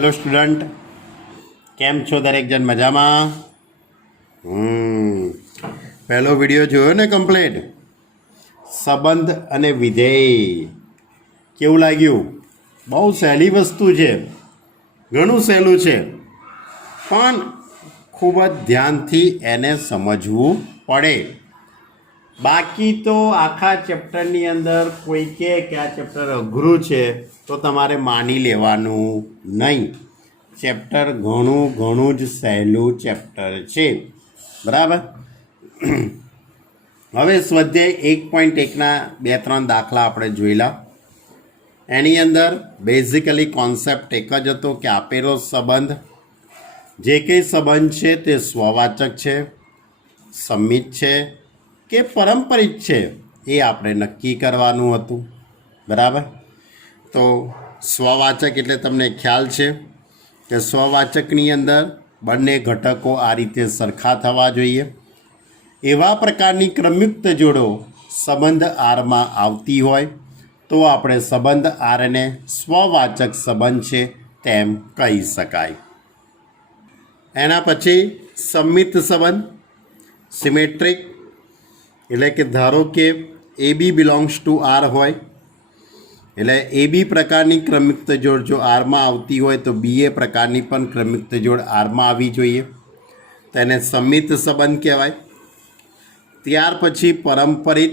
Hello student, કેમ છો દરેક જણ? મજામાં? પહેલો વિડીયો જોયો ને કમ્પ્લીટ? સંબંધ અને વિધેય કેવું લાગ્યું? બહુ સહેલી વસ્તુ છે, ઘણું સહેલું છે, પણ ખૂબ જ ધ્યાનથી એને સમજવું પડે. બાકી તો આખા ચેપ્ટરની અંદર કોઈ કહે કે આ ચેપ્ટર અઘરું છે તો તમારે માની લેવાનું નહીં. ચેપ્ટર ઘણું જ સહેલું ચેપ્ટર છે, બરાબર. હવે સ્વાધ્યાય 1.1ના 2-3 દાખલા આપણે જોયેલા. એની અંદર બેઝિકલી કોન્સેપ્ટ એક જ હતો કે આપેલો સંબંધ, જે કંઈ સંબંધ છે તે સ્વવાચક છે, સંમિત છે કે પારંપરિક છે એ આપણે નક્કી કરવાનું હતું, બરાબર. તો સ્વવાચક એટલે તમને ખ્યાલ છે કે સ્વવાચકની અંદર બંને ઘટકો આ રીતે સરખા થવા જોઈએ. એવા પ્રકારની ક્રમયુક્ત જોડો સંબંધ આરમાં આવતી હોય તો આપણે સંબંધ આરને સ્વવાચક સંબંધ છે તેમ કહી શકાય. એના પછી સંમિત સંબંધ, સિમેટ્રિક, એટલે કે ધારો કે A B belongs to R હોય, એટલે એ બી પ્રકારની ક્રમયુક્ત જોડ જો આરમાં આવતી હોય તો બી એ પ્રકારની પણ ક્રમયુક્ત જોડ આરમાં આવવી જોઈએ, તેને સંમિત સંબંધ કહેવાય. ત્યાર પછી પારંપરિક,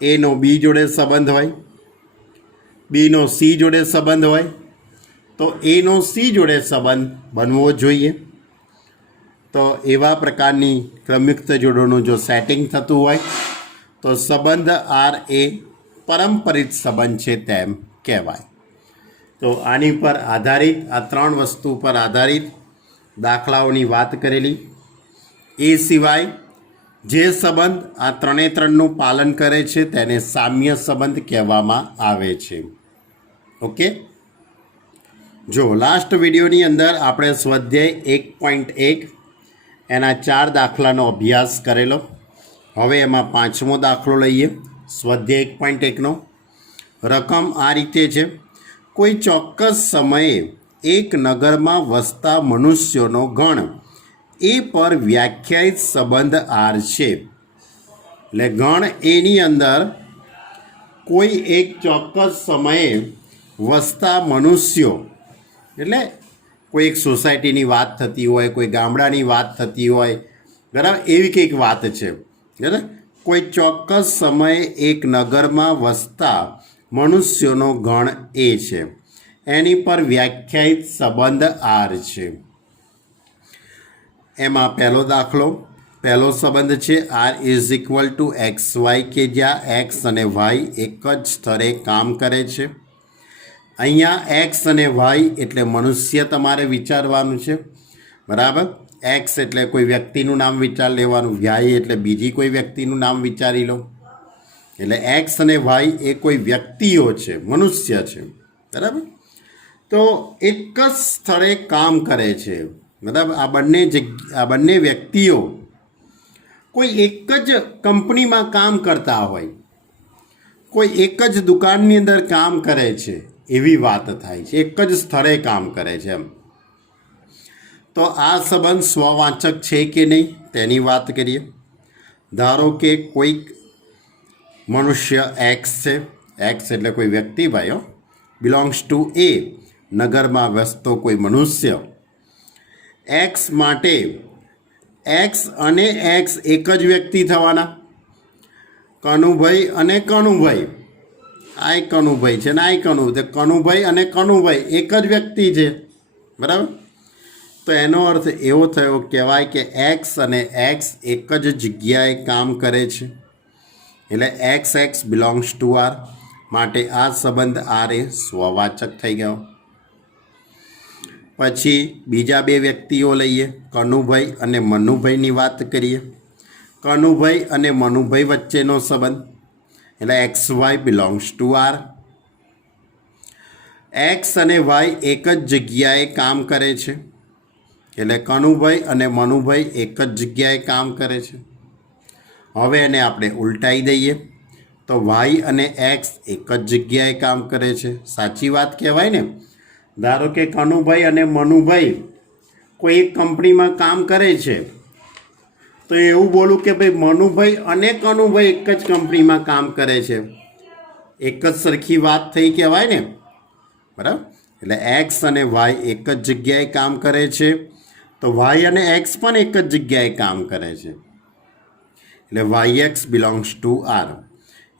એનો બી જોડે સંબંધ હોય, બીનો સી જોડે સંબંધ હોય તો એનો સી જોડે સંબંધ બનવો જોઈએ. તો એવા પ્રકારની ક્રમયુક્ત જોડોનું જો સેટિંગ થતું હોય તો સંબંધ આર એ પારંપરિક સંબંધ છે તેમ કહેવાય. તો આની પર આધારિત, આ 3 વસ્તુ પર આધારિત દાખલાઓની વાત કરેલી. એ સિવાય જે સંબંધ આ 3નું પાલન કરે છે તેને સામ્ય સંબંધ કહેવામાં આવે છે. ઓકે, જો લાસ્ટ વિડીયોની અંદર આપણે સ્વાધ્યાય 1.1 એના 4 દાખલાનો અભ્યાસ કરેલો. હવે એમાં 5મો દાખલો લઈએ, સ્વાધ્યાય 1.1નો. રકમ આ રીતે છે: કોઈ ચોક્કસ સમયે એક નગરમાં વસતા મનુષ્યોનો ગણ એ પર વ્યાખ્યાયિત સંબંધ આર છે. એટલે ગણ એની અંદર કોઈ એક ચોક્કસ સમયે વસતા મનુષ્યો, એટલે કોઈ એક સોસાયટીની વાત થતી હોય, કોઈ ગામડાની વાત થતી હોય, બરાબર, એવી કંઈક વાત છે, બરાબર. કોઈ ચોક્કસ સમયે એક નગરમાં વસતા મનુષ્યોનો ગણ એ છે, એની પર વ્યાખ્યાયિત સંબંધ આર છે. એમાં પહેલો દાખલો, પહેલો સંબંધ છે R is equal to x y, કે જ્યાં એક્સ અને વાય એક જ સ્થળે કામ કરે છે. અહીંયા એક્સ અને વાય એટલે મનુષ્ય તમારે વિચારવાનું છે, બરાબર. એક્સ એટલે કોઈ વ્યક્તિનું નામ વિચાર લેવાનું, વાય એટલે બીજી કોઈ વ્યક્તિનું નામ વિચારી લો. એટલે એક્સ અને વાય એ કોઈ વ્યક્તિઓ છે, મનુષ્ય છે, બરાબર. તો એક જ સ્થળે કામ કરે છે, બરાબર. આ બંને વ્યક્તિઓ કોઈ એક જ કંપનીમાં કામ કરતા હોય, કોઈ એક જ દુકાનની અંદર કામ કરે છે, એવી વાત થાય છે. એક જ સ્થળે કામ કરે છે એમ. તો આ સંબંધ સ્વવાચક છે કે નહીં તેની વાત કરીએ. ધારો કે કોઈક મનુષ્ય એક્સ છે, એક્સ એટલે કોઈ વ્યક્તિ ભાઈઓ, બિલોંગ્સ ટુ એ, નગરમાં વસતો કોઈ મનુષ્ય. એક્સ માટે એક્સ અને એક્સ એક જ વ્યક્તિ થવાના. કનુભાઈ અને કનુભાઈ, આ કનુભાઈ છે ને આ કનુભાઈ અને કનુભાઈ એક જ વ્યક્તિ છે, બરાબર. તો એનો અર્થ એવો થયો કહેવાય કે એક્સ અને એક્સ એક જ જગ્યાએ કામ કરે છે, એટલે x x belongs to R, માટે આ સંબંધ આર એ સ્વવાચક થઈ ગયો. પછી બીજા 2 વ્યક્તિઓ લઈએ, કનુભાઈ અને મનુભાઈની વાત કરીએ. કનુભાઈ અને મનુભાઈ વચ્ચેનો સંબંધ, એટલે x Y belongs to R. X અને વાય એક જ જગ્યાએ કામ કરે છે, એટલે કનુભાઈ અને મનુભાઈ એક જ જગ્યાએ કામ કરે છે. હવે એને આપણે ઉલટાવી દઈએ તો વાય અને એક્સ એક જ જગ્યાએ કામ કરે છે. સાચી વાત કહેવાય ને. ધારો કે કનુભાઈ અને મનુભાઈ કોઈ એક કંપનીમાં કામ કરે છે, તો એવું બોલું કે ભાઈ મનુભાઈ અને કનુભાઈ એક જ કંપનીમાં કામ કરે છે, એક જ સરખી વાત થઈ કહેવાય ને, બરાબર. એટલે એક્સ અને વાય એક જ જગ્યાએ કામ કરે છે, તો વાય અને એક્સ પણ એક જ જગ્યાએ કામ કરે છે, એટલે Y x belongs to R.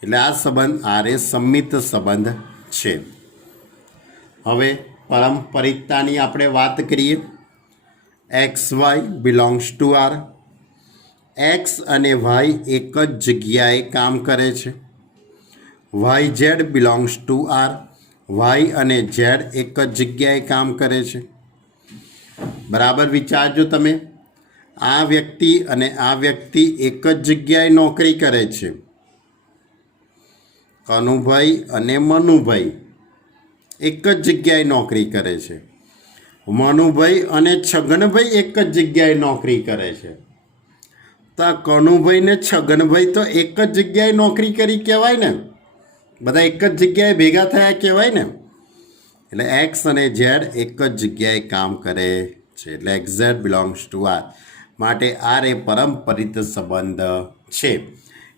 એટલે આ સંબંધ આર એ સંમિત સંબંધ છે. હવે પારંપરિકતાની આપણે વાત કરીએ. X Y belongs to R. X અને વાય એક જ જગ્યાએ કામ કરે છે. Y Z belongs to R. Y અને ઝેડ એક જ જગ્યાએ કામ કરે છે. બરાબર વિચારજો તમે. આ વ્યક્તિ અને આ વ્યક્તિ એક જ જગ્યાએ નોકરી કરે છે. કનુભાઈ અને મનુભાઈ એક જ જગ્યાએ નોકરી કરે છે. મનુભાઈ અને છગનભાઈ એક જ જગ્યાએ નોકરી કરે છે. તો કનુભાઈ ને છગનભાઈ તો એક જ જગ્યાએ નોકરી કરી કહેવાય ને, બધા એક જ જગ્યાએ ભેગા થયા કહેવાય ને. એટલે એક્સ અને ઝેડ એક જ જગ્યાએ કામ કરે છે, એટલે x z belongs to R. માટે આર એ પરંપરિત સંબંધ છે.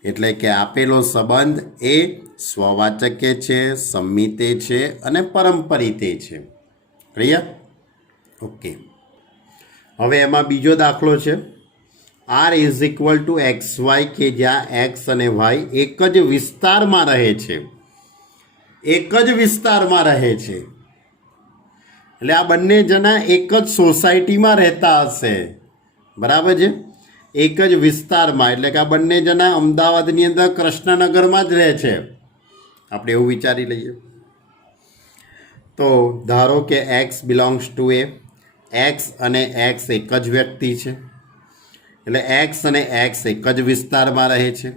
એટલે કે આપેલો સંબંધ એ સ્વવાચકે છે, સંમિતે છે અને પરંપરિતે છે. ક્લિયર? ઓકે. હવે એમાં બીજો દાખલો છે. R is equal to x y, કે જ્યાં એક્સ અને વાય એક જ વિસ્તારમાં રહે છે. એક જ વિસ્તારમાં રહે છે એટલે આ બંને જણા એક જ સોસાયટીમાં રહેતા હશે, બરાબર છે, એક જ વિસ્તારમાં. એટલે કે આ બંને જણા અમદાવાદની અંદર કૃષ્ણનગરમાં જ રહે છે, આપણે એવું વિચારી લઈએ. તો ધારો કે x belongs to A. X અને એક્સ એક જ વ્યક્તિ છે, એટલે એક્સ અને એક્સ એક જ વિસ્તારમાં રહે છે.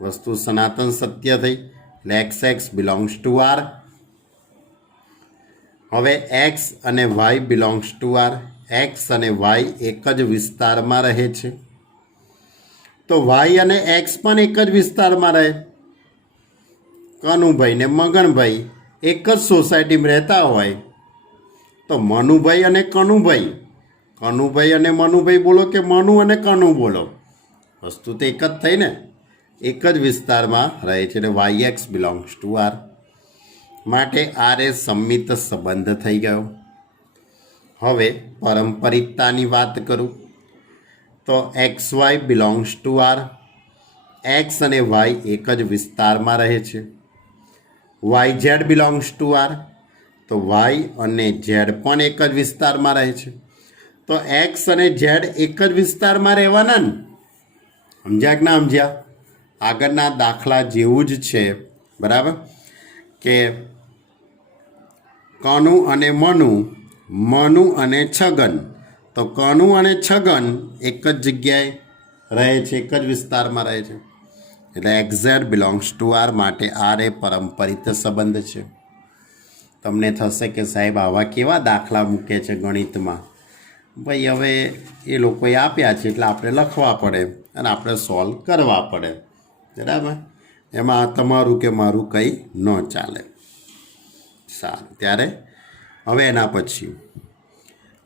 વસ્તુ સનાતન સત્ય થઈ, એટલે x x belongs to R. હવે એક્સ અને y belongs to R. X અને વાય એક જ વિસ્તારમાં રહે છે, તો વાય અને એક્સ પણ એક જ વિસ્તારમાં રહે. કનુભાઈ ને મગનભાઈ એક જ સોસાયટીમાં રહેતા હોય, તો મનુભાઈ અને કનુભાઈ, કનુભાઈ અને મનુભાઈ બોલો કે મનુ અને કનુ બોલો, વસ્તુ તો એક જ થઈ ને, એક જ વિસ્તારમાં રહે છે. એટલે Y x belongs to R. માટે આર એ સંમિત સંબંધ થઈ ગયો. હવે પારંપરિકતાની વાત કરું તો x Y belongs to R. X અને વાય એક જ વિસ્તારમાં રહે છે. Y Z belongs to R. તો વાય અને ઝેડ પણ એક જ વિસ્તારમાં રહે છે. તો એક્સ અને ઝેડ એક જ વિસ્તારમાં રહેવાના ને, સમજ્યા કે ના સમજ્યા? આગળના દાખલા જેવું જ છે, બરાબર. કે કનુ અને મનુ, મનુ અને છગન. તો કનુ અને છગન એક જ જગ્યાએ રહે છે, એક જ વિસ્તારમાં રહે છે. એટલે x z belongs to R. માટે આર એ પરંપરિત સંબંધ છે. તમને થશે કે સાહેબ આવા કેવા દાખલા મૂકે છે ગણિતમાં? ભાઈ હવે એ લોકોએ આપ્યા છે એટલે આપણે લખવા પડે અને આપણે સોલ્વ કરવા પડે, બરાબર. એમાં તમારું કે મારું કંઈ ન ચાલે. સારું, ત્યારે હવે એના પછી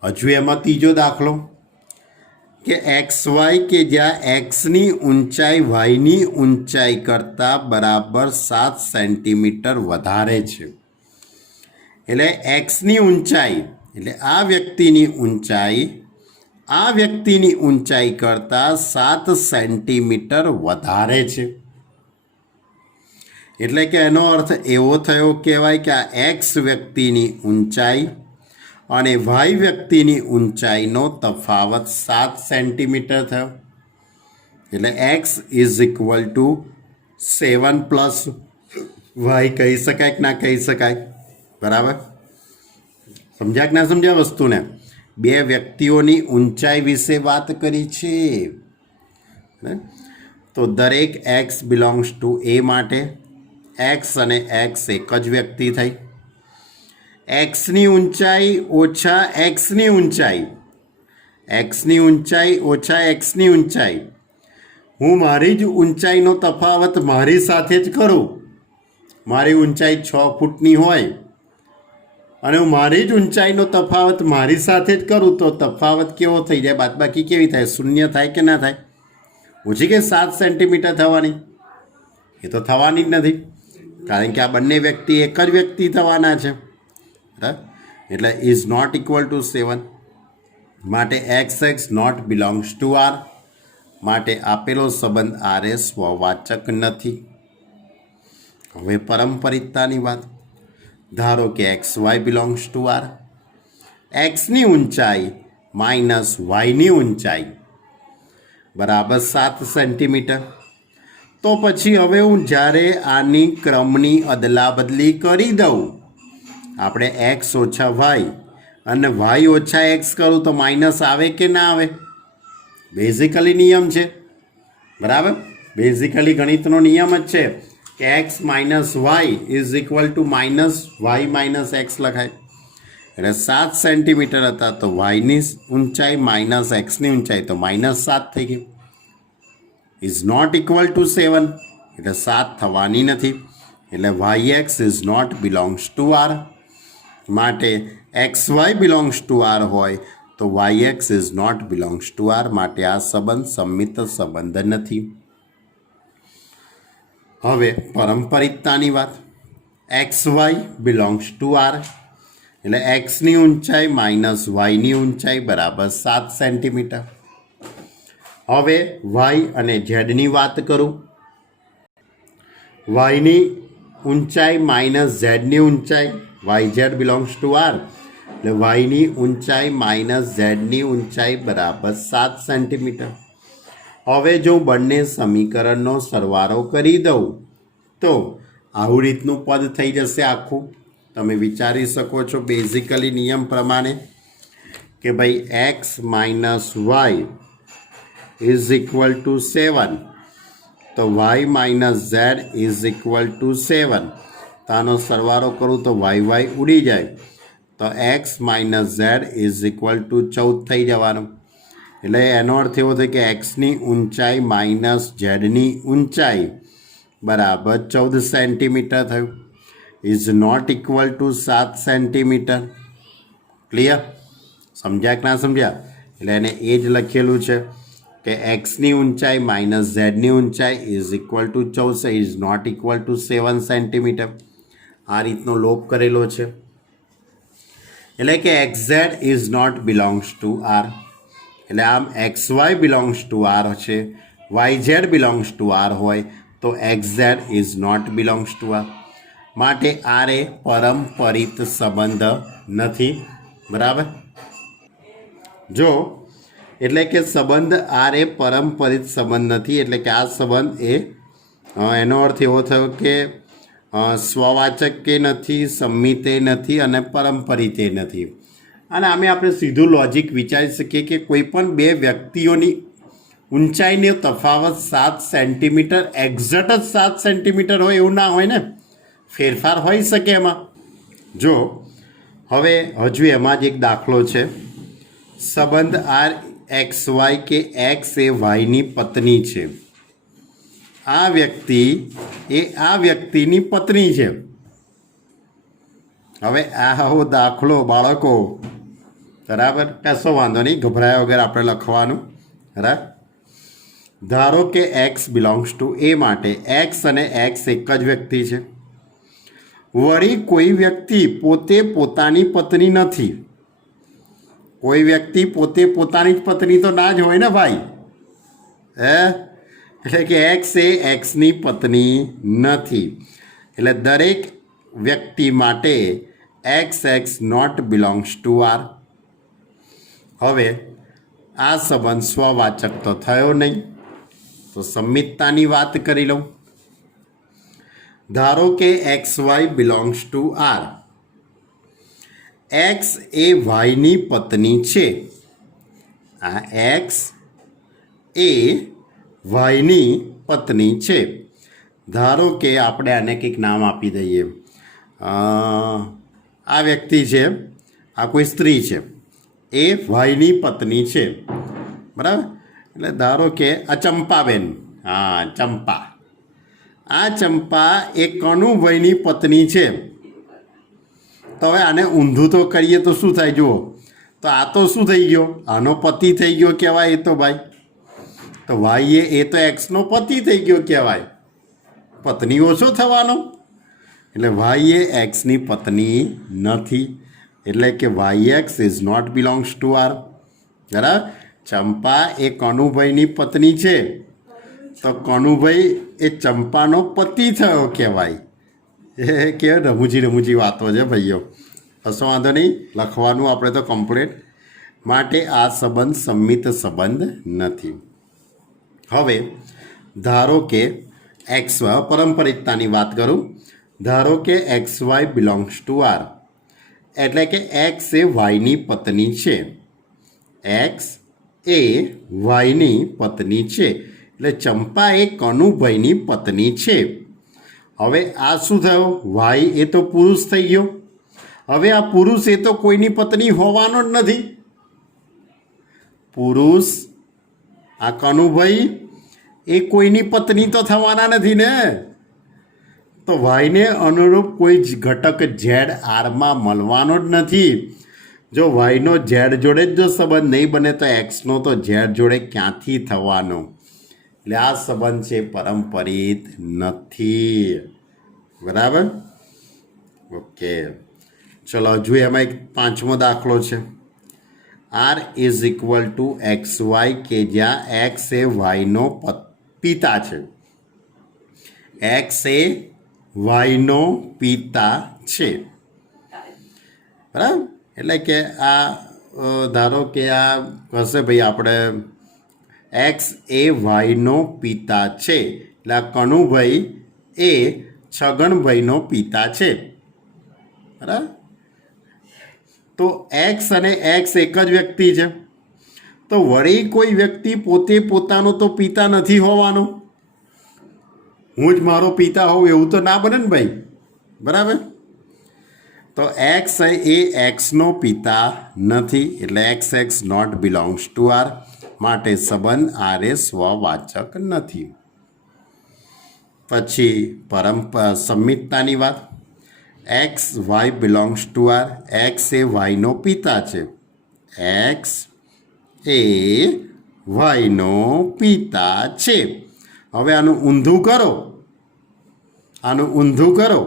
હજુ એમાં ત્રીજો દાખલો કે એક્સ વાય, કે જ્યાં એક્સની ઊંચાઈ વાયની ઊંચાઈ કરતાં બરાબર 7 સેન્ટીમીટર વધારે છે. એટલે એક્સની ઊંચાઈ, એટલે આ વ્યક્તિની ઊંચાઈ કરતાં 7 સેન્ટીમીટર વધારે છે. એટલે કે એનો અર્થ એવો થયો કહેવાય કે આ એક્સ વ્યક્તિની ઊંચાઈ અને વાય વ્યક્તિની ઊંચાઈનો તફાવત 7 સેન્ટીમીટર થયો. એટલે x is equal to 7 plus y કહી શકાય કે ના કહી શકાય? બરાબર. સમજ્યા કે ના સમજ્યા વસ્તુને? બે વ્યક્તિઓની ઊંચાઈ વિશે વાત કરી છે. તો દરેક એક્સ બિલોંગ્સ ટુ એ માટે એક્સ અને એક્સ એક જ વ્યક્તિ થઈ. એક્સની ઊંચાઈ ઓછા એક્સની ઊંચાઈ, એક્સની ઊંચાઈ ઓછા એક્સની ઊંચાઈ. હું મારી જ ઊંચાઈનો તફાવત મારી સાથે જ કરું. મારી ઊંચાઈ 6 ફૂટની હોય અને હું મારી જ ઊંચાઈનો તફાવત મારી સાથે જ કરું તો તફાવત કેવો થઈ જાય, બાદબાકી કેવી થાય, શૂન્ય થાય કે ના થાય? ઓછી કે 7 સેન્ટીમીટર થવાની? એ તો થવાની જ નથી, કારણ કે આ બંને વ્યક્તિ એક જ વ્યક્તિ થવાના છે, બરાબર? એટલે ઇઝ નોટ ઇક્વલ ટુ 7. માટે x x not belongs to R. માટે આપેલો સંબંધ આર એ સ્વવાચક નથી. હવે પરંપરિતતાની વાત. ધારો કે x Y belongs to R. એક્સની ઊંચાઈ માઇનસ વાયની ઊંચાઈ બરાબર 7 સેન્ટીમીટર. તો પછી હવે હું જ્યારે આની ક્રમની અદલા બદલી કરી દઉં, આપણે એક્સ ઓછા વાય અને વાય ઓછા એક્સ કરું તો માઇનસ આવે કે ના આવે? બેઝિકલી નિયમ છે, બરાબર? બેઝિકલી ગણિતનો નિયમ જ છે કે x minus y is equal to minus y minus x લખાય. એટલે 7 સેન્ટીમીટર હતા તો વાયની ઊંચાઈ માઇનસ એક્સની ઊંચાઈ તો -7 થઈ ગઈ. ઇઝ નોટ ઇક્વલ ટુ 7 એટલે 7 થવાની નથી. એટલે Y x is not belongs to R. માટે X Y belongs to R હોય તો Y x is not belongs to R. માટે આ સંબંધ સંમિત સંબંધ નથી. હવે પરંપરિતતાની વાત. X Y belongs to R એટલે એક્સની ઊંચાઈ માઇનસ વાયની ઊંચાઈ બરાબર 7 સેન્ટીમીટર. હવે વાય અને ઝેડની વાત કરું. વાયની ઊંચાઈ માઇનસ ઝેડની ઊંચાઈ, y Z belongs to R એટલે વાયની ઊંચાઈ માઇનસ ઝેડની ઊંચાઈ બરાબર 7 સેન્ટીમીટર. હવે જો બંને સમીકરણનો સરવાળો કરી દઉં તો આવું રીતનું પદ થઈ જશે આખું. તમે વિચારી શકો છો બેઝિકલી નિયમ પ્રમાણે કે ભાઈ x minus y is equal to 7 તો y minus z is equal to 7. તો આનો સરવાળો કરું તો વાય ઉડી જાય તો x minus z is equal to 14 થઈ જવાનું. એટલે એનો અર્થ એવો થાય કે એક્સની ઊંચાઈ માઇનસ ઝેડની ઊંચાઈ બરાબર 14 સેન્ટીમીટર થયું. Is not equal to 7 centimetre. Clear? સમજ્યા કે ના સમજ્યા? એટલે એને એ જ લખેલું છે કે એક્સની ઊંચાઈ માઇનસ ઝેડની ઊંચાઈ is equal to 14 is not equal to 7 centimetre. આ રીતનો લોપ કરેલો છે. એટલે કે X Z is not belongs to R. એટલે આમ X Y belongs to R છે, Y Z belongs to R હોય તો X Z is not belongs to R. માટે આર એ પરંપરિત સંબંધ નથી. બરાબર? જો એટલે કે સંબંધ આર એ પરંપરિત સંબંધ નથી. એટલે કે આ સંબંધ એ એનો અર્થ એવો થયો કે સ્વવાચક કે નથી, સંમિતે નથી અને પરંપરિતે નથી. અને આમે આપણે સીધું લોજિક વિચારી શકીએ કે કોઈ પણ બે વ્યક્તિઓની ઊંચાઈનો તફાવત 7 સેન્ટીમીટર એક્ઝેક્ટ જ 7 સેન્ટીમીટર હોય એવું ના હોય ને, ફેરફાર હોઈ શકે એમાં. જો હવે હજુ એમાં જ એક દાખલો છે. સંબંધ આર એક્સ વાય કે એક્સ એ વાયની પત્ની છે. આ વ્યક્તિ એ આ વ્યક્તિની પત્ની છે. હવે આવો દાખલો બાળકો, બરાબર, કશો વાંધો નહીં, ગભરાયા વગર આપણે લખવાનું. બરાબર? ધારો કે એક્સ બિલોંગ્સ ટુ એ. માટે એક્સ અને એક્સ એક જ વ્યક્તિ છે. વળી કોઈ વ્યક્તિ પોતે પોતાની પત્ની નથી. કોઈ વ્યક્તિ પોતે પોતાની જ પત્ની તો ના જ હોય ને ભાઈ. એટલે કે એક્સ એ એક્સની પત્ની નથી. એટલે દરેક વ્યક્તિ માટે x x not belongs to R. હવે આ સંબંધ સ્વવાચક તો થયો નહીં, તો સંમિતતાની વાત કરી લઉં. ધારો કે x Y belongs to R. X એ વાયની પત્ની છે. આ એક્સ એ વાયની પત્ની છે. ધારો કે આપણે આને કંઈક નામ આપી દઈએ. આ વ્યક્તિ છે, આ કોઈ સ્ત્રી છે, એ વાયની પત્ની છે. બરાબર? એટલે ધારો કે આ ચંપાબેન, હા ચંપા, આ ચંપા એ કનુભાઈની પત્ની છે. તો હવે આને ઊંધું તો કરીએ તો શું થાય જુઓ, તો આ તો શું થઈ ગયો, આનો પતિ થઈ ગયો કહેવાય એ તો ભાઈ, તો વાય એ તો એક્સનો પતિ થઈ ગયો કહેવાય, પત્ની ઓછો થવાનો, એટલે વાય એ એક્સની પત્ની નથી, એટલે કે y x is not belongs to R. બરાબર. ચંપા એ કનુભાઈની પત્ની છે, તો કનુભાઈ એ ચંપાનો પતિ થયો કહેવાય. એ કે રમૂજી રમૂજી વાતો છે ભાઈઓ, કશો વાંધો નહીં, લખવાનું આપણે તો કમ્પ્લીટ. માટે આ સંબંધ સંમિત સંબંધ નથી. હવે ધારો કે એક્સ વાય, પારંપરિકતાની વાત કરું, ધારો કે x Y belongs to R, એટલે કે એક્સ એ વાયની પત્ની છે, એક્સ એ વાયની પત્ની છે, એટલે ચંપા એ કનુભાઈની પત્ની છે. હવે આ શું થયો, વાય એ તો પુરુષ થઈ ગયો. હવે આ પુરુષ એ તો કોઈની પત્ની હોવાનો જ નથી. પુરુષ આ કનુભાઈ એ કોઈની પત્ની તો થવાના નથી ને. તો વાયને અનુરૂપ કોઈ ઘટક ઝેડ આરમાં મળવાનો જ નથી. જો વાયનો ઝેડ જોડે જ જો સંબંધ નહીં બને તો એક્સનો તો ઝેડ જોડે ક્યાંથી થવાનો. એટલે આ સંબંધ છે પારંપરિક નથી. બરાબર. ઓકે, ચલો હજુ એમાં એક પાંચમો દાખલો છે. R is equal to x y, કે જ્યાં એક્સ એ વાયનો પિતા છે, એક્સ એ વાયનો પિતા છે. બરાબર. એટલે કે આ ધારો કે આ હશે ભાઈ, આપણે એક્સ એ વાયનો પિતા છે, એટલે આ કનુભાઈ એ છગનભાઈનો પિતા છે. બરાબર. તો એક્સ અને એક્સ એક જ વ્યક્તિ છે, તો વળી કોઈ વ્યક્તિ પોતે પોતાનો તો પિતા નથી હોવાનો. હું જ મારો પિતા હોઉં એવું તો ના બને ને ભાઈ. બરાબર. તો એક્સ એ એક્સનો પિતા નથી, એટલે x x not belongs to R. માટે સંબંધ આર એ સ્વવાચક નથી. પછી સંમિતતાની વાત, X Y belongs to R, X એ વાયનો પિતા છે, એક્સ એ વાયનો પિતા છે. હવે આનું ઊંધું કરો, આનું ઊંધું કરો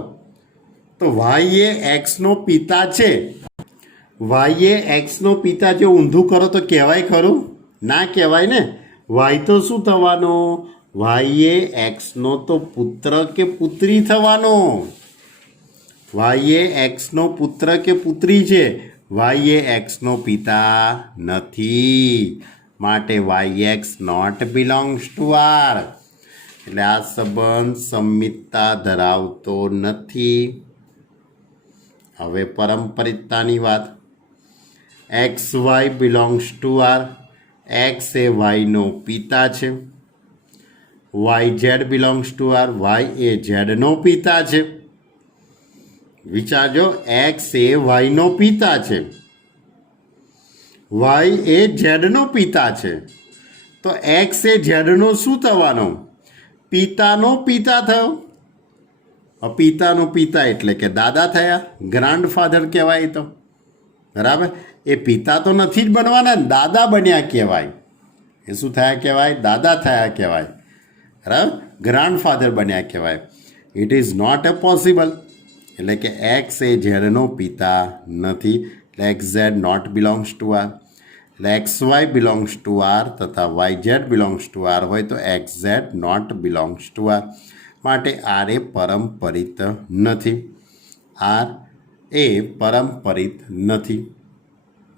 તો વાય એ એક્સનો પિતા છે, વાય એ એક્સનો પિતા જો ઊંધું કરો તો કહેવાય ખરું? ના કહેવાય ને. વાય તો શું થવાનો, વાય એ એક્સનો તો પુત્ર કે પુત્રી થવાનો. વાય એ એક્સનો પુત્ર કે પુત્રી છે, વાય એ એક્સનો પિતા નથી. માટે Y X not belongs to R. એટલે આ સંબંધ સંમિતતા ધરાવતો નથી. હવે પારંપરિકતાની વાત, X Y belongs to R, X એ વાયનો પિતા છે, Y Z belongs to R, Y એ ઝેડનો પિતા છે. વિચારજો, એક્સ એ વાયનો પિતા છે, વાય એ ઝેડનો પિતા છે, તો એક્સ એ ઝેડનો શું થવાનો? પિતાનો પિતા થયો. પિતાનો પિતા એટલે કે દાદા થયા, ગ્રાન્ડફાધર કહેવાય. તો બરાબર, એ પિતા તો નથી જ બનવાના, દાદા બન્યા કહેવાય. એ શું થયા કહેવાય? દાદા થયા કહેવાય. બરાબર, ગ્રાન્ડફાધર બન્યા કહેવાય. It is not a possible. એટલે કે એક્સ એ ઝેડનો પિતા નથી, એટલે x Z not belongs to R. એટલે x Y belongs to R તથા Y Z belongs to R હોય તો X Z not belongs to R. માટે આર એ પારંપરિક નથી. આર એ પારંપરિક નથી.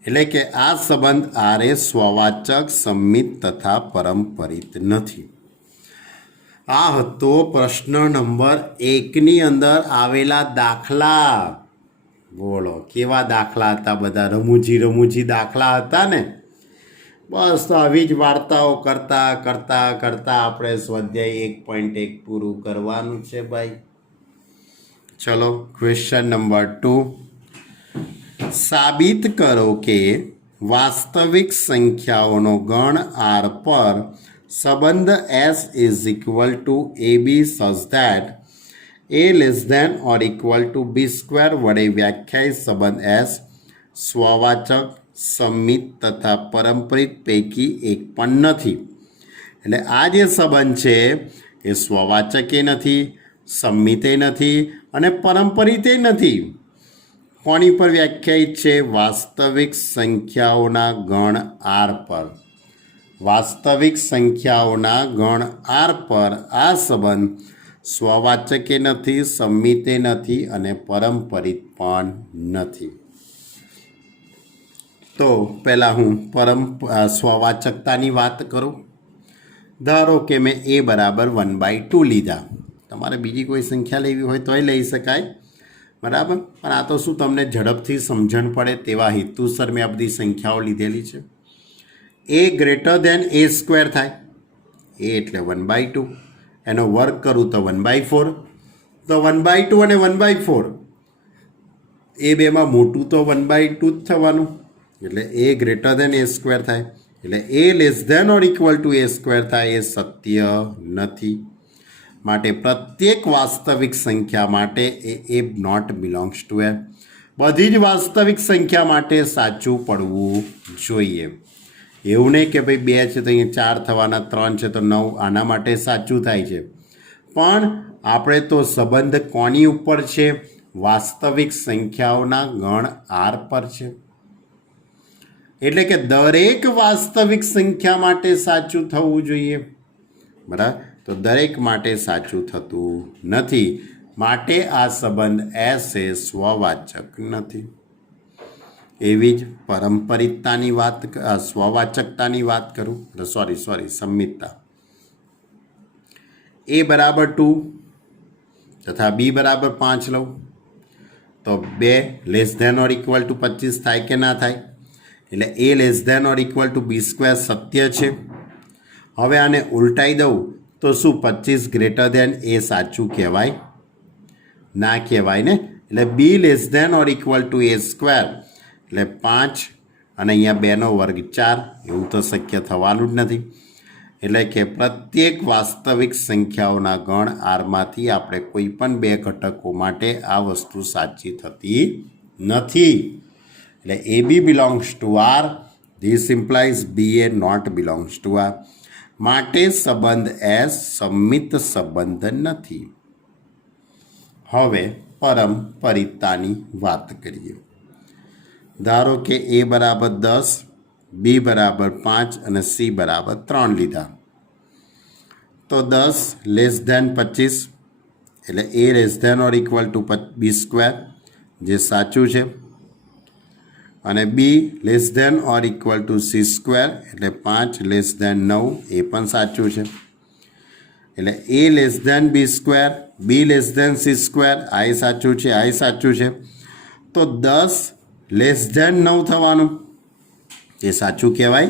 એટલે કે આ સંબંધ આર એ સ્વવાચક, સંમિત તથા પારંપરિક નથી. આ હતો પ્રશ્ન નંબર 1ની અંદર આવેલા દાખલા. બોલો કેવા દાખલા હતા, બધા રમૂજી રમૂજી દાખલા હતા ને. બસ તો આવી જ વાર્તાઓ કરતાં કરતાં કરતાં આપણે સ્વાધ્યાય 1.1 પૂરું કરવાનું છે ભાઈ. ચલો ક્વેશ્ચન નંબર 2, સાબિત કરો કે વાસ્તવિક સંખ્યાઓનો ગણ આર પર સંબંધ S is equal to AB such that A less than or equal to B square વડે વ્યાખ્યાયિત સંબંધ એસ સ્વવાચક, સંમિત તથા પરંપરિત પૈકી એક પણ નથી. એટલે આ જે સંબંધ છે એ સ્વવાચકે નથી, સંમિતે નથી અને પરંપરિતે નથી. કોની પર વ્યાખ્યાયિત છે? વાસ્તવિક સંખ્યાઓના ગણ આર પર. વાસ્તવિક સંખ્યાઓના ગણ આર પર આ સંબંધ સ્વવાચકે નથી, સંમિતે નથી અને પરંપરિત પણ નથી. તો પહેલાં હું સ્વવાચકતાની વાત કરું. ધારો કે મેં એ બરાબર 1/2 લીધા. તમારે બીજી કોઈ સંખ્યા લેવી હોય તોય લઈ શકાય, બરાબર. પણ આ તો શું તમને ઝડપથી સમજણ પડે તેવા હેતુસર મેં આ બધી સંખ્યાઓ લીધેલી છે. એ ગ્રેટર દેન એ સ્ક્વેર થાય. એ એટલે 1/2. એનો વર્ગ કરું તો 1/4. તો 1/2 અને 1/4 એ બેમાં મોટું તો 1/2 જ થવાનું. એટલે એ ગ્રેટર દેન એ સ્ક્વેર થાય. એટલે A less than or equal to A square થાય એ સત્ય નથી. માટે પ્રત્યેક વાસ્તવિક સંખ્યા માટે A not belongs to A. બધી જ વાસ્તવિક સંખ્યા માટે સાચું પડવું જોઈએ. એવું નહીં કે ભાઈ 2 છે તો અહીંયા 4 થવાના, 3 છે તો 9, આના માટે સાચું થાય છે. પણ આપણે તો સંબંધ કોની ઉપર છે? વાસ્તવિક સંખ્યાઓના ગણ આર પર છે. એટલે કે દરેક વાસ્તવિક સંખ્યા માટે સાચું થવું જોઈએ, બરાબર. તો દરેક માટે સાચું થતું નથી. માટે આ સંબંધ એસ એ સ્વવાચક નથી. એવી જ પરંપરિતતાની વાત, સ્વવાચકતાની વાત કરું, સંમિતતા. એ બરાબર 2 તથા બી બરાબર 5 લઉં તો 2 less than or equal to 25 થાય કે ના થાય? એટલે A less than or equal to B square સત્ય છે. હવે આને ઉલટાઈ દઉં તો શું 25 ગ્રેટર ધેન એ સાચું કહેવાય? ના કહેવાય ને. એટલે B less than or equal to A square એટલે 5 અને અહીંયા 2નો વર્ગ 4, એવું તો શક્ય થવાનું જ નથી. એટલે કે પ્રત્યેક વાસ્તવિક સંખ્યાઓના ગણ આરમાંથી આપણે કોઈ પણ 2 ઘટકો માટે આ વસ્તુ સાચી થતી નથી. એટલે A B belongs to R. This implies B A not belongs to R. માટે સંબંધ એસ સંમિત સંબંધ નથી. હવે પરંપરિતતાની વાત કરીએ. ધારો કે એ બરાબર 10, બી બરાબર 5 અને સી બરાબર 3 લીધા. તો 10 લેસ ધેન 25 એટલે A less than or equal to B square જે સાચું છે. અને B less than or equal to C square એટલે 5 લેસ ધેન 9 એ પણ સાચું છે. એટલે A less than B square, B less than C square આ સાચું છે, આ સાચું છે. તો 10 લેસ ધેન 9 થવાનું એ સાચું કહેવાય?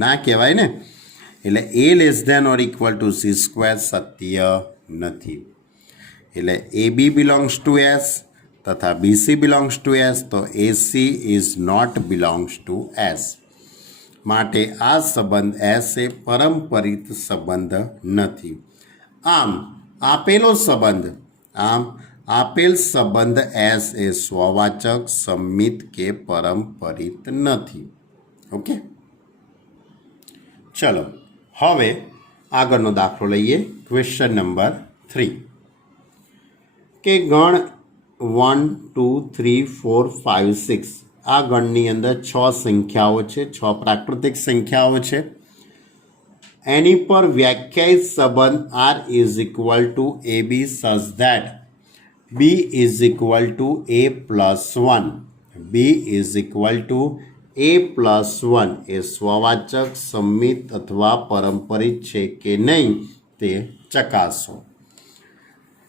ના કહેવાય ને. એટલે A less than or equal to C square સત્ય નથી. એટલે A B belongs to S તથા બીસી બિલોંગ્સ ટુ એસ. તો A C is not belongs to S. માટે આ સંબંધ એસ એ પરંપરિત સંબંધ નથી. આમ આપેલ સંબંધ એસ એ સ્વવાચક, સંમિત કે પરંપરિત નથી. ઓકે, ચલો હવે આગળનો દાખલો લઈએ. ક્વેશ્ચન નંબર 3 કે ગણ 1 2 3 4 5 6 આ ગણની અંદર 6 સંખ્યાઓ છે, 6 પ્રાકૃતિક સંખ્યાઓ છે. એની પર વ્યાખ્યાયિત સંબંધ R is equal to A B such that b is equal to A plus 1. B is equal to A plus 1 એ સ્વવાચક, સંમિત અથવા પરંપરિત છે કે નહીં તે ચકાસો.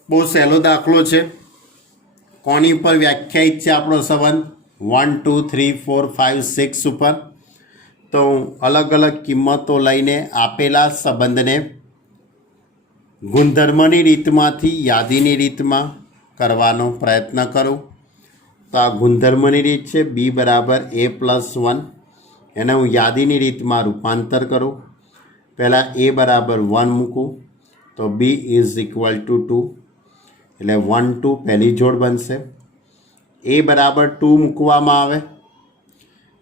બહુ સહેલો દાખલો છે. કોની પર વ્યાખ્યાયિત છે આપણો સંબંધ? 1 2 3 4 5 6 ઉપર. તો અલગ અલગ કિંમતો લઈને આપેલા સંબંધને ગુણધર્મની રીતમાંથી યાદીની રીતમાં કરવાનો પ્રયત્ન કરું. તો આ ગુણધર્મની રીત છે. બી બરાબર એ પ્લસ 1 એને હું યાદીની રીતમાં રૂપાંતર કરું. પહેલાં એ બરાબર 1 મૂકું તો બી ઇઝ ઇક્વલ ટુ 2. એટલે 1 2 પહેલી જોડ બનશે. એ બરાબર 2 મૂકવામાં આવે,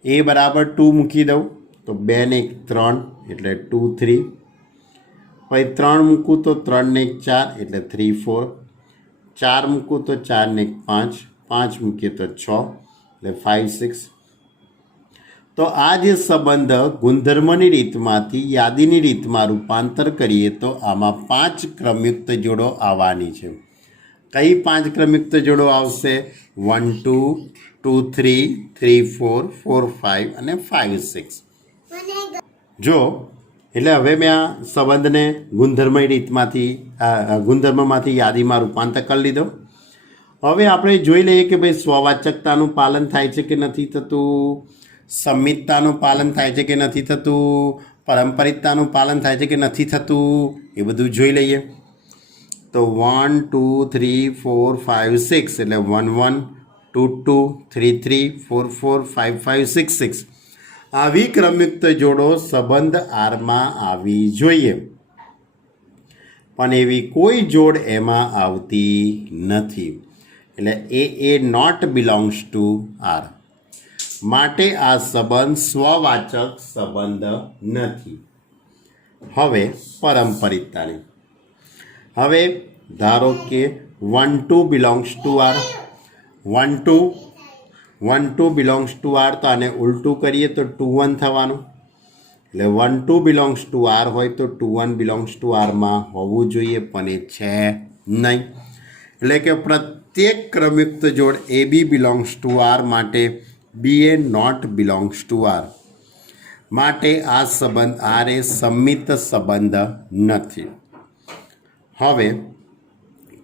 એ બરાબર 2 મૂકી દઉં તો 2 ને 1 3 એટલે 2 3. પછી 3 મૂકું તો 3 ને 1 4 એટલે 3 4. 4 મૂકું તો 4 ને 1 5, 5 મૂકીએ તો 6 એટલે 5 6. તો આ જે સંબંધ ગુણધર્મની રીતમાંથી યાદીની રીતમાં રૂપાંતર કરીએ તો આમાં 5 ક્રમયુક્ત જોડો આવવાની છે. કઈ 5 ક્રમયુક્ત જોડો આવશે? 1 2 2 3 3 4 4 5 અને 5 6. જો એટલે હવે મેં આ સંબંધને ગુણધર્મમાંથી યાદીમાં રૂપાંતર કરી લીધો. હવે આપણે જોઈ લઈએ કે ભાઈ સ્વવાચકતાનું પાલન થાય છે કે નથી થતું, સંમિતતાનું પાલન થાય છે કે નથી થતું, પારંપરિકતાનું પાલન થાય છે કે નથી થતું, એ બધું જોઈ લઈએ. તો 1 2 3 4 5 6 એટલે 1 1 2 2 3 3 4 4 5 5 6 6. આવી ક્રમયુક્ત જોડો સંબંધ આરમાં આવી જોઈએ, પણ એવી કોઈ જોડ એમાં આવતી નથી. એટલે A not belongs to R. માટે આ સંબંધ સ્વવાચક સંબંધ નથી. હવે પારંપરિકતાની, હવે ધારો કે 1 2 belongs to R, 1 2 belongs to R, તો આને ઉલટું કરીએ તો 2 1 થવાનું. એટલે 1 2 બિલોંગ્સ ટુ આર હોય તો 2 1 બિલોંગ્સ ટુ આરમાં હોવું જોઈએ, પણ એ છે નહીં. એટલે કે પ્રત્યેક ક્રમયુક્ત જોડ એ બી બિલોંગ્સ ટુ આર, માટે બી A not belongs to R. માટે આ સંબંધ આર એ સંમિત સંબંધ નથી. હવે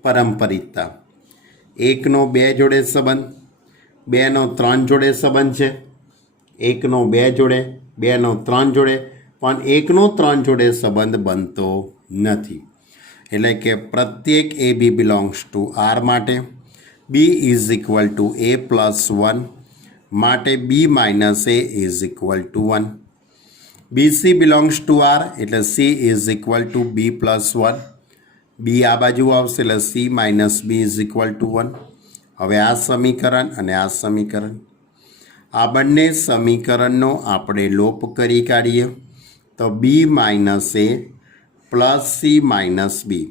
પારંપરિકતા, 1 નો 2 જોડે સંબંધ, 2 નો 3 જોડે સંબંધ છે, 1 નો 2 જોડે, 2 નો 3 જોડે, પણ 1 નો 3 જોડે સંબંધ બનતો નથી. એટલે કે પ્રત્યેક A B belongs to R માટે B is equal to A plus 1, માટે B minus A is equal to 1. B C belongs to R એટલે C is equal to B plus 1. B આ બાજુ આવશે એટલે C minus B is equal to 1. હવે આ સમીકરણ અને આ સમીકરણ, આ બંને સમીકરણનો આપણે લોપ કરી કાઢીએ તો બી માઇનસ એ પ્લસ સી માઇનસ બી,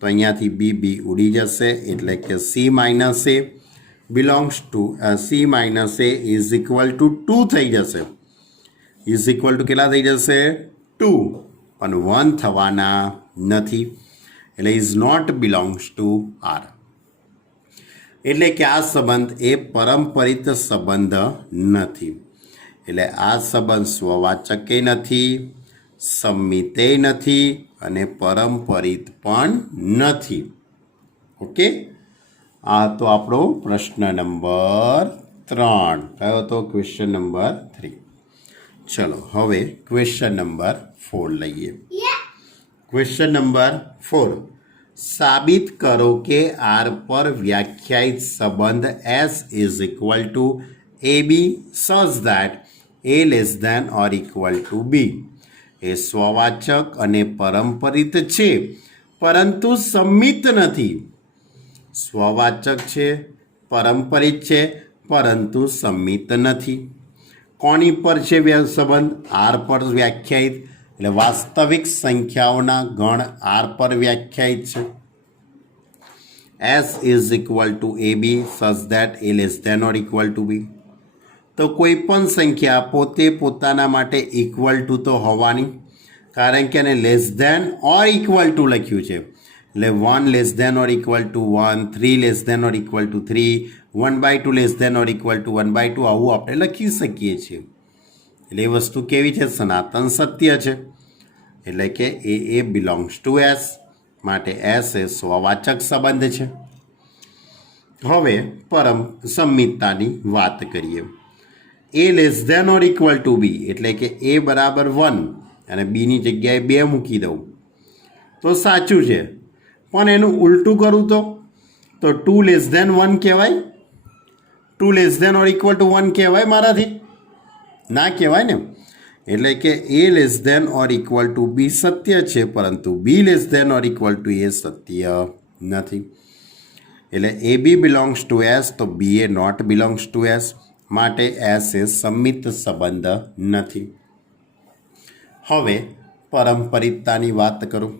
તો અહીંયાથી બી બી ઉડી જશે. એટલે કે C minus A belongs two C minus A is equal to 2 થઈ જશે. ઇઝ ઇક્વલ ટુ કેટલા થઈ જશે? 2, પણ 1 થવાના નથી. એટલે is not belongs to R. એટલે કે આ સંબંધ એ પારંપરિક સંબંધ નથી. એટલે આ સંબંધ સ્વવાચકે નથી, સંમિતે નથી અને પારંપરિક પણ નથી. ઓકે, આ તો આપણો પ્રશ્ન નંબર 3. કયો હતો? Question number 3. ચલો હવે ક્વેશ્ચન નંબર 4 લઈએ. ક્વેશ્ચન નંબર 4, સાબિત કરો કે આર પર વ્યાખ્યાયિત સંબંધ S is equal to A B such that A less than or equal to B. એ સ્વવાચક અને પારંપરિક છે પરંતુ સંમિત નથી. સ્વવાચક છે, પારંપરિક છે, પરંતુ સંમિત નથી. કોની પર છે સંબંધ? આર પર વ્યાખ્યાયિત. એટલે વાસ્તવિક સંખ્યાઓના ગણ આર પર વ્યાખ્યાયિત છે. S is equal to A B such that A less than or equal to B. તો કોઈ પણ સંખ્યા પોતે પોતાના માટે ઇક્વલ ટુ તો હોવાની, કારણ કે એને less than or equal to લખ્યું છે. એટલે 1 less than or equal to 1, 3 less than or equal to 3, 1/2 less than or equal to 1/2, આવું આપણે લખી શકીએ છીએ. એટલે એ વસ્તુ કેવી છે? સનાતન સત્ય છે. એટલે કે એ બિલોંગ્સ ટુ એસ, માટે એસ એ સ્વવાચક સંબંધ છે. હવે સંમિતતાની વાત કરીએ. A less than or equal to B એટલે કે એ બરાબર 1 અને બીની જગ્યાએ 2 મૂકી દઉં તો સાચું છે, પણ એનું ઉલટું કરું તો 2 લેસ ધેન 1 કહેવાય? 2 less than or equal to 1 કહેવાય મારાથી? ના કહેવાય ને. એટલે કે A less than or equal to B સત્ય છે, પરંતુ B less than or equal to A સત્ય નથી. એટલે A B belongs to S તો B A not belongs to S, માટે એસ એ સંમિત સંબંધ નથી. હવે પારંપરિકતાની વાત કરું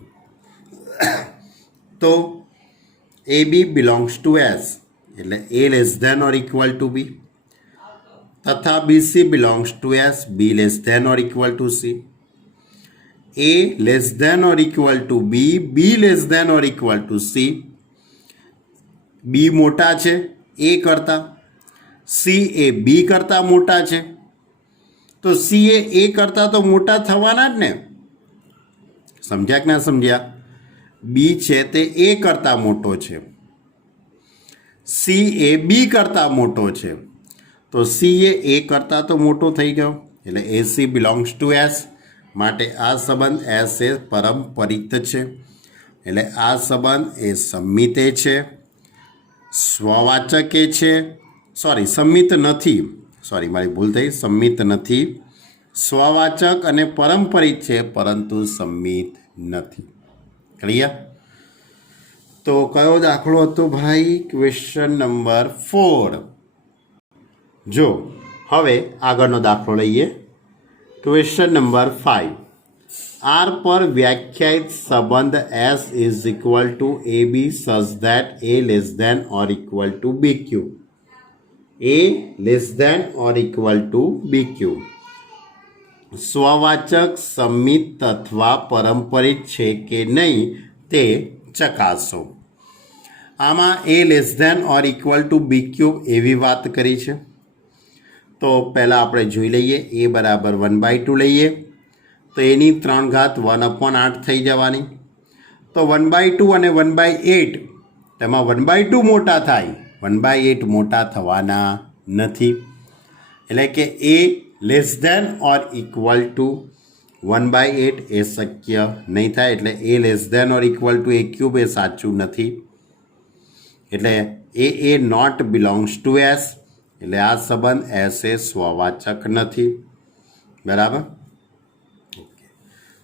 તો A B belongs to S એટલે A less than or equal to B, તથા B C belongs to S B less than or equal to C. A less than or equal to B B less than or equal to C. B મોટા છે એ કરતાં, C એ બી કરતાં મોટા છે, તો C એ કરતાં તો મોટા થવાના જ ને. સમજ્યા કે ના સમજ્યા? બી છે તે એ કરતાં મોટો છે, સી એ બી કરતાં મોટો છે, તો સી એ કરતાં તો મોટો થઈ ગયો એટલે A C belongs to S. માટે આ સંબંધ એસ એ પારંપરિક છે એટલે આ સંબંધ એ સંમિતે છે, સ્વવાચક એ છે, સંમિત નથી, મારી ભૂલ થઈ, સંમિત નથી, સ્વવાચક અને પારંપરિક છે પરંતુ સંમિત નથી. ક્લિયર? તો કયો દાખલો હતો ભાઈ? Question number 4. જો હવે આગળનો દાખલો લઈએ. Question number 5. આર પર વ્યાખ્યાયિત સંબંધ S is equal to A B such that A less than or equal to B cube. A less than or equal to B cube સ્વવાચક, સંમિત અથવા પારંપરિક છે કે નહીં તે ચકાસો. આમાં A less than or equal to B cube એવી વાત કરી છે. તો પહેલાં આપણે જોઈ લઈએ. એ બરાબર 1/2 લઈએ તો એની 3 ઘાત 1/8 થઈ જવાની. તો 1/2 અને 1/8 તેમાં 1/2 મોટા થાય, 1/8 મોટા થવાના નથી. એટલે કે A less than or equal to 1/8 એ શક્ય નહીં થાય. એટલે A less than or equal to A cube એ સાચું નથી. એટલે A not belongs to S એટલે આ સંબંધ એસ એ સ્વવાચક નથી. બરાબર?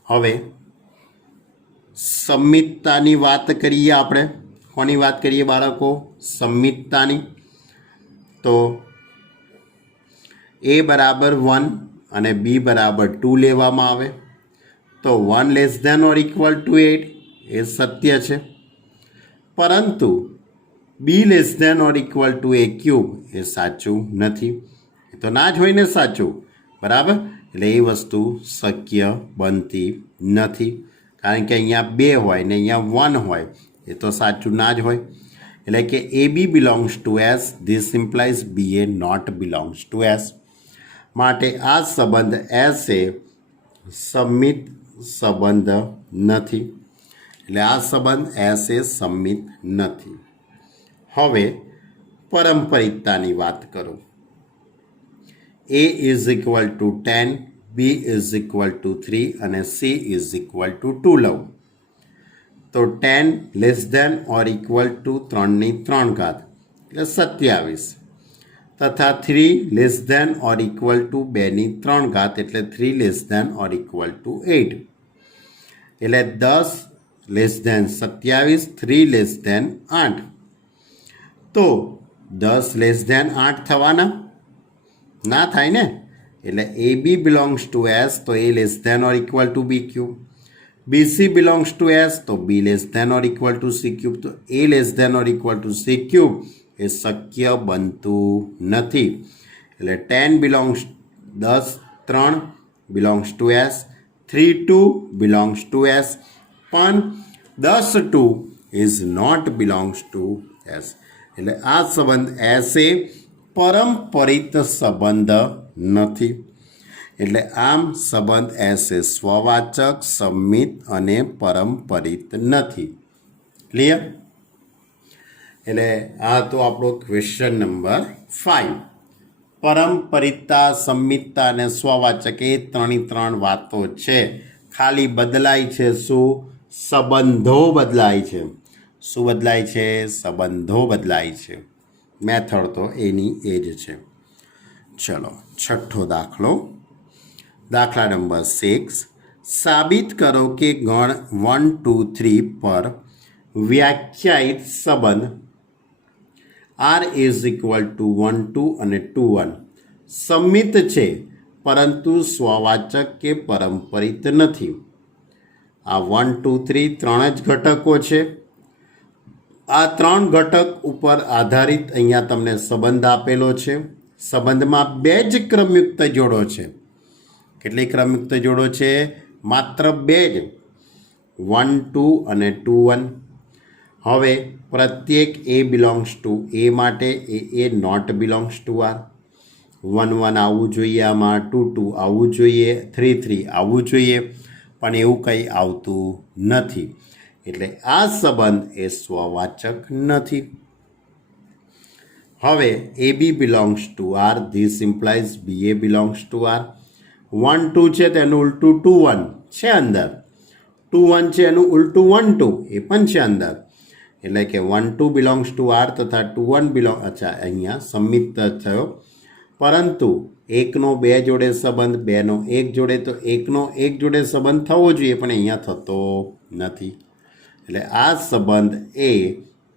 હવે સંમિતતાની વાત કરીએ આપણે. કોની વાત કરીએ બાળકો? સંમિતતાની. તો એ બરાબર 1 અને બી બરાબર 2 લેવામાં આવે તો 1 less than or equal to 8 એ સત્ય છે, પરંતુ B less than or equal to A cube એ સાચું નથી. એ તો ના જ હોય ને સાચું. બરાબર? એટલે એ વસ્તુ શક્ય બનતી નથી, કારણ કે અહીંયા 2 હોય ને અહીંયા 1 હોય, એ તો સાચું ના જ હોય. એટલે કે A B belongs to S, this implies B A not belongs to S. માટે આ સંબંધ એસ એ સંમિત સંબંધ નથી. એટલે આ સંબંધ એસ એ સંમિત નથી. હવે પારંપરિકતાની વાત કરું. A is equal to 10, B is equal to 3 અને સી ઇઝ ઇક્વલ ટુ 2 લઉં તો 10 less than or equal to 3 ની 3 ઘાત એટલે 27, તથા 3 less than or equal to 2 ની 3 ઘાત એટલે 3 less than or equal to 8 એટલે 10 લેસ ધેન 27, 3 લેસ ધેન 8. તો 10 લેસ ધેન 8 થવાના ના થાય ને. એટલે A B belongs to S તો A less than or equal to B cube. B C belongs to S તો B less than or equal to C cube. તો A less than or equal to C cube એ શક્ય બનતું નથી. એટલે 10 belongs 10 3 belongs to S, 3 2 belongs to S, પણ 10 2 is not belongs to S. એટલે આ સંબંધ એસ એ પારંપરિક સંબંધ નથી. એટલે આમ સંબંધ એસ એ સ્વવાચક, સંમિત અને પારંપરિક નથી. ક્લિયર? એટલે આ તો આપણો ક્વેશ્ચન નંબર 5. પારંપરિકતા, સંમિતતા અને સ્વવાચક એ 3 વાતો છે. ખાલી બદલાય છે શું? સંબંધો બદલાય છે. શું બદલાય છે? સંબંધો બદલાય છે. મેથડ તો એની એ જ છે. ચલો છઠ્ઠો દાખલો. દાખલા નંબર 6. સાબિત કરો કે ગણ 1 2 3 પર વ્યાખ્યાયિત સંબંધ આર ઇઝ ઇક્વલ ટુ 1 2 અને 2 1 સંમિત છે પરંતુ સ્વવાચક કે પરંપરિત નથી. આ 1 2 3 ત્રણ જ ઘટકો છે. આ ત્રણ ઘટક ઉપર આધારિત અહીંયા તમને સંબંધ આપેલો છે. સંબંધમાં બે જ ક્રમયુક્ત જોડો છે. કેટલી ક્રમયુક્ત જોડો છે? માત્ર બે જ, 1 2 અને 2 1. હવે પ્રત્યેક એ બિલોંગ્સ ટુ એ માટે A not belongs to R. 1 1 આવવું જોઈએ, આમાં 2 2 આવવું જોઈએ, 3 3 આવવું જોઈએ, પણ એવું કંઈ આવતું નથી. એટલે આ સંબંધ એ સ્વવાચક નથી. હવે A B belongs to R, this implies B A belongs to R. 1 2 છે તેનું ઉલટું 2 1 છે અંદર, 2 1 છે એનું ઉલટું 1 2 એ પણ છે અંદર. એટલે કે 1 2 બિલોંગ્સ ટુ આર તથા 2 1 બિલોંગ, અચ્છા અહીંયા સંમિત થયો, પરંતુ એકનો બે જોડે સંબંધ, બેનો એક જોડે, તો એકનો એક જોડે સંબંધ થવો જોઈએ, પણ અહીંયા થતો નથી. એટલે આ સંબંધ એ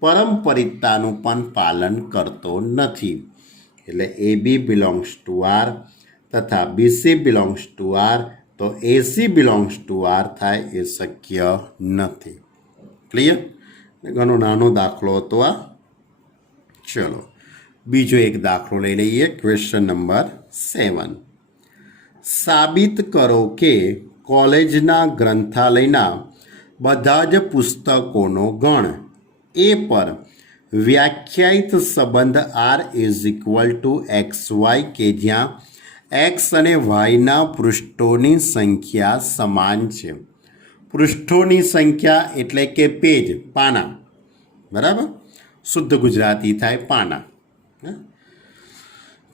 પરંપરિતતાનું પણ પાલન કરતો નથી. એટલે A B belongs to R તથા બીસી બિલોંગ્સ ટુ આર, તો એસી બિલોંગ્સ ટુ આર થાય એ શક્ય નથી. ક્લિયર? ઘણો નાનો દાખલો હતો આ. ચલો બીજો એક દાખલો લઈ લઈએ. Question number 7. સાબિત કરો કે કોલેજના ગ્રંથાલયના બધા જ પુસ્તકોનો ગણ એ પર વ્યાખ્યાયિત સંબંધ R is equal to x y, કે જ્યાં એક્સ અને વાયના પૃષ્ઠોની સંખ્યા સમાન છે. પૃષ્ઠોની સંખ્યા એટલે કે પેજ, પાના, બરાબર? શુદ્ધ ગુજરાતી થાય પાના.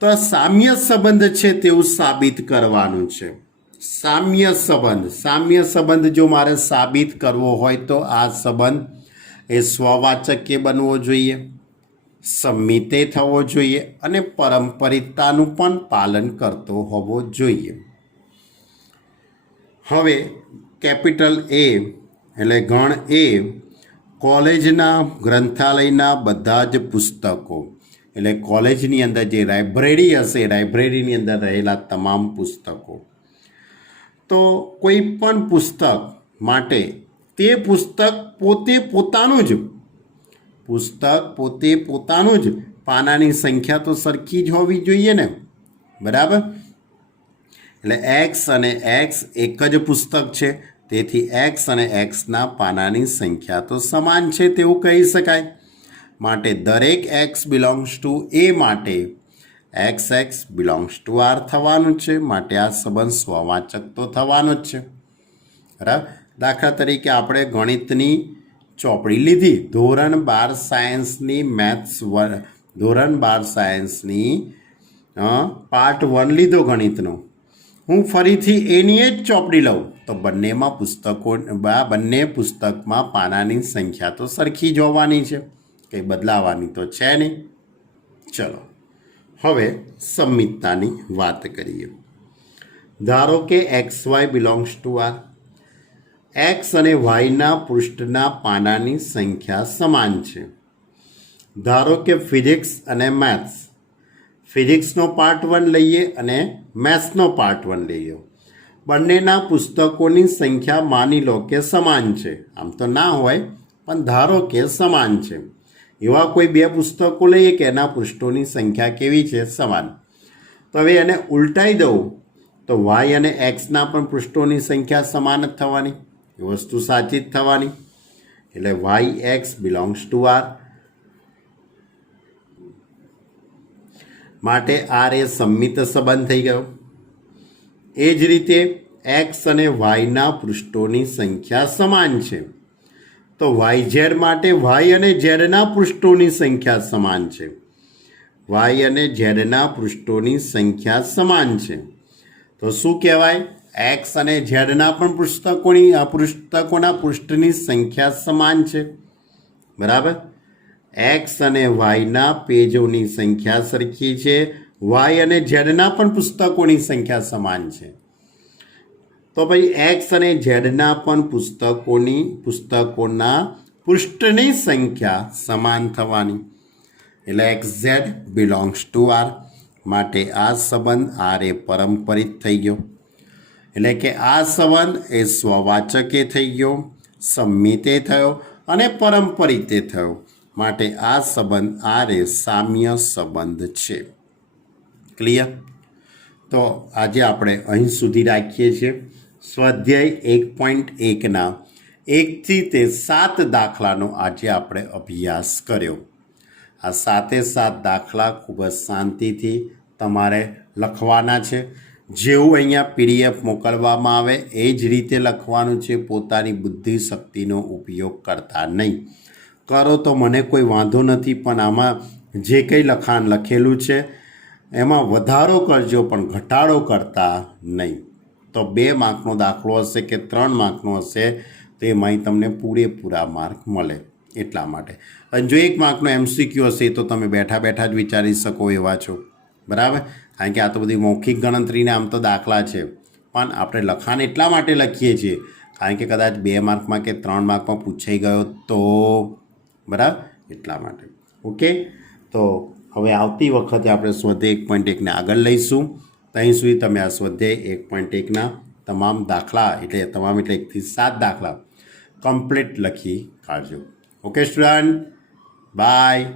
તો સામ્ય સંબંધ છે તેવું સાબિત કરવાનું છે. સામ્ય સંબંધ જો મારે સાબિત કરવો હોય તો આ સંબંધ એ સ્વવાચકે બનવો જોઈએ, સંમિતે થવો જોઈએ અને પરંપરિતતાનું પણ પાલન કરતો હોવો જોઈએ. હવે કેપિટલ એ એટલે ગણ એ કોલેજના ગ્રંથાલયના બધા જ પુસ્તકો, એટલે કોલેજની અંદર જે લાઇબ્રેરી હશે, લાઇબ્રેરીની અંદર રહેલા તમામ પુસ્તકો. તો કોઈ પણ પુસ્તક માટે તે પુસ્તક પોતે પોતાનું જ પાનાની સંખ્યા તો સરખી જ હોવી જોઈએ ને, બરાબર? એટલે એક્સ અને એક્સ એક જ પુસ્તક છે, તેથી એક્સ અને એક્સના પાનાની સંખ્યા તો સમાન છે તેવું કહી શકાય. માટે દરેક એક્સ બિલોંગ્સ ટુ એ માટે x x belongs to R થવાનું છે. માટે આ સંબંધ સ્વવાચક તો થવાનો જ છે, બરાબર? દાખલા તરીકે આપણે ગણિતની ચોપડી લીધી, ધોરણ 12 સાયન્સની ધોરણ 12 સાયન્સની પાર્ટ 1 લીધો ગણિતનો. હું ફરીથી એની જ ચોપડી લઉં તો બંને પુસ્તકમાં પાનાની સંખ્યા તો સરખી જ હોવાની છે, કંઈ બદલાવાની તો છે નહીં. ચલો હવે સંમિતતાની વાત કરીએ. ધારો કે x Y belongs to R. X અને વાયના પૃષ્ઠના પાનાની સંખ્યા સમાન છે. ધારો કે ફિઝિક્સ અને મેથ્સ, ફિઝિક્સનો પાર્ટ 1 લઈએ અને મેથ્સનો પાર્ટ 1 લઈએ. બંનેના પુસ્તકોની સંખ્યા માની લો કે સમાન છે. આમ તો ના હોય, પણ ધારો કે સમાન છે. એવા કોઈ બે પુસ્તકો લઈએ કે એના પૃષ્ઠોની સંખ્યા કેવી છે? સમાન. તો હવે એને ઉલટાઈ દઉં તો વાય અને એક્સના પણ પૃષ્ઠોની સંખ્યા સમાન જ થવાની, એ વસ્તુ સાચી જ થવાની. એટલે Y x belongs to R. માટે આર એ સંમિત સંબંધ થઈ ગયો. એ જ રીતે એક્સ અને વાયના પૃષ્ઠોની સંખ્યા સમાન છે, તો વાય ઝેડ માટે વાય અને ઝેડના પૃષ્ઠોની સંખ્યા સમાન છે. વાય અને ઝેડના પૃષ્ઠોની સંખ્યા સમાન છે. તો શું કહેવાય? એક્સ અને ઝેડના પણ પુસ્તકોના પૃષ્ઠની સંખ્યા સમાન છે, બરાબર? એક્સ અને વાયના પેજોની સંખ્યા સરખી છે, વાય અને ઝેડના પણ પુસ્તકોની સંખ્યા સમાન છે. તો ભાઈ એક્સ અને ઝેડના પણ પુસ્તકોના પૃષ્ઠની સંખ્યા સમાન થવાની. એટલે XZ બિલોંગ્સ ટુ R, માટે આ સંબંધ R એ પરંપરિત થઈ ગયો. એટલે કે આ સંબંધ એ સ્વવાચકે થઈ ગયો, સંમિતે થયો અને પરંપરિતે થયો, માટે આ સંબંધ R એ સામ્ય સંબંધ છે. ક્લિયર? તો આજે આપણે અહીં સુધી રાખીએ છીએ. સ્વાધ્યાય 1.1ના 1થી તે 7 દાખલાનો આજે આપણે અભ્યાસ કર્યો. આ 7 દાખલા ખૂબ જ શાંતિથી તમારે લખવાના છે. જેવું અહીંયા PDF મોકલવામાં આવે એ જ રીતે લખવાનું છે. પોતાની બુદ્ધિ શક્તિનો ઉપયોગ કરતા નહીં. કરો તો મને કોઈ વાંધો નથી, પણ આમાં જે કંઈ લખાણ લખેલું છે એમાં વધારો કરજો, પણ ઘટાડો કરતા નહીં. તો 2 માર્કનો દાખલો હશે કે 3 માર્કનો હશે તો એમાંય તમને પૂરેપૂરા માર્ક મળે. એટલા માટે. અને જો 1 માર્કનો MCQ હશે તો તમે બેઠા બેઠા જ વિચારી શકો એવા છો. બરાબર? કારણ કે આ તો બધી મૌખિક ગણતરીને આમ તો દાખલા છે, પણ આપણે લખાણ એટલા માટે લખીએ છીએ કારણ કે કદાચ 2 માર્કમાં કે 3 માર્કમાં પૂછાઈ ગયો તો. બરાબર? એટલા માટે. ઓકે, તો હવે આવતી વખતે આપણે સ્વાધ્યાય 1.1ને આગળ લઈશું. ત્યાં સુધી તમે આ સ્વાધ્યાય 1.1ના તમામ દાખલા એટલે 1થી 7 દાખલા કમ્પ્લીટ લખી કાઢજો. Okay student, by.